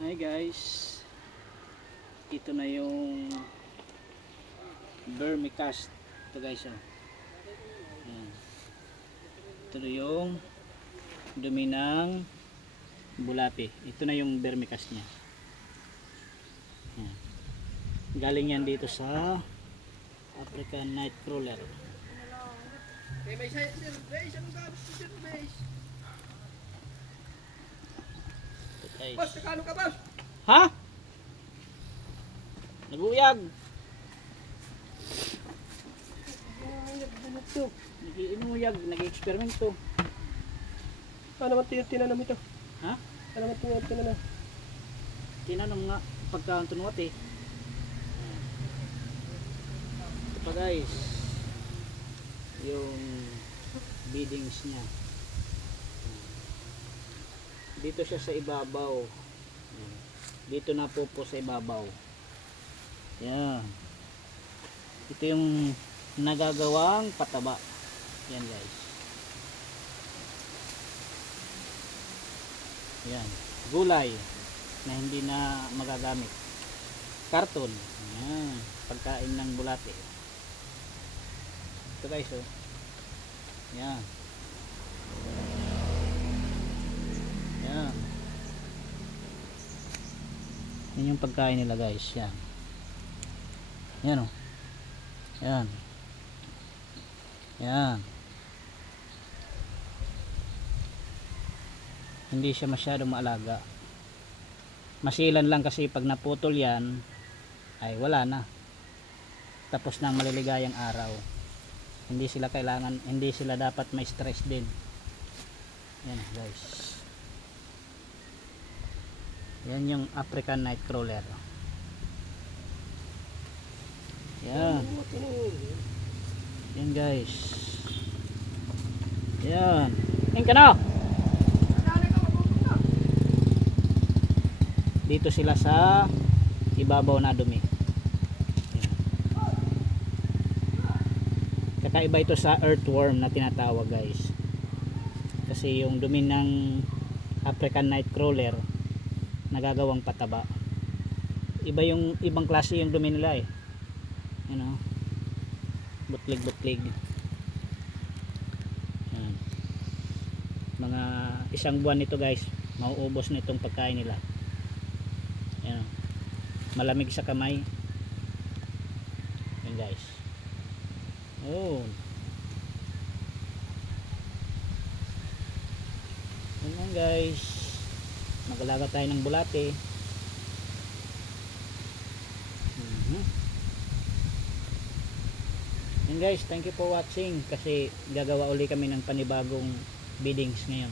Hi guys, ito na yung vermicast. Ito guys, oh. Ayan. Ito na yung dumi ng bulate. Ito na yung vermicast nya. Ayan. Galing yan dito sa African Nightcrawler. Boss, nakano ka, boss? Ha? Naguyag. Nag-iinuyag, nag-experiment to. Ano naman tinanong ito? Ha? Ano naman tinanong? Tinanong nga pagkaantunuat eh. Ito pa guys, yung beadings nya. Dito siya sa ibabaw. Dito na po sa ibabaw. Yan. Ito yung nagagawang pataba. Yan guys. Yan. Gulay na hindi na magagamit. Karton. Yan. Pagkain ng bulate. Ito guys, oh. Yan. Yan. Yan yung pagkain nila guys. Yan. Yan, oh. Yan. Yan. Hindi siya masyadong maalaga. Masilan lang kasi pag naputol yan ay wala na. Tapos na ang maliligayang araw. Hindi sila kailangan, hindi sila dapat may stress din. Yan guys. Yan yung African Nightcrawler. Yan. Yan guys. Yan. Yan ka na. Dito sila sa ibabaw na dumi. Yan. Kakaiba ito sa earthworm na tinatawag guys. Kasi yung dumi ng African Nightcrawler nagagawang pataba. Iba yung ibang klase yung dumi nila eh. You know, butlig-butlig. Yan. Mga isang buwan nito guys, mauubos na itong pagkain nila. Yan. Malamig sa kamay. Yan guys. Oh. Yan guys. Magalaga tayo ng bulate. And guys, thank you for watching kasi gagawa uli kami ng panibagong beadings ngayon.